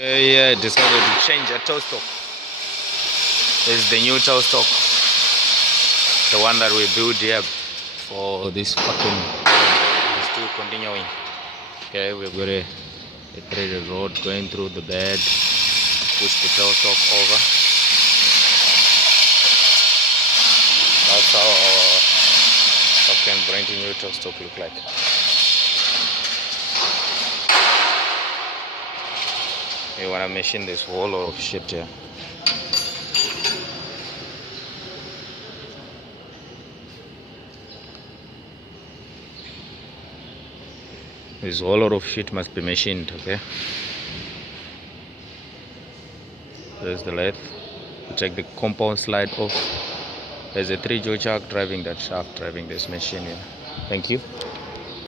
Yeah, decided to change a toe stock. This is the new toe stock, the one that we built here for this fucking. It's still continuing. Okay, we've got a threaded rod going through the bed. Push the toe stock over. That's how our fucking brand new toe stock look like. You wanna machine this whole lot of shit here. This whole lot of shit must be machined, okay? There's the lathe. You take the compound slide off. There's a 3-jaw chuck driving that shaft, driving this machine here. Thank you.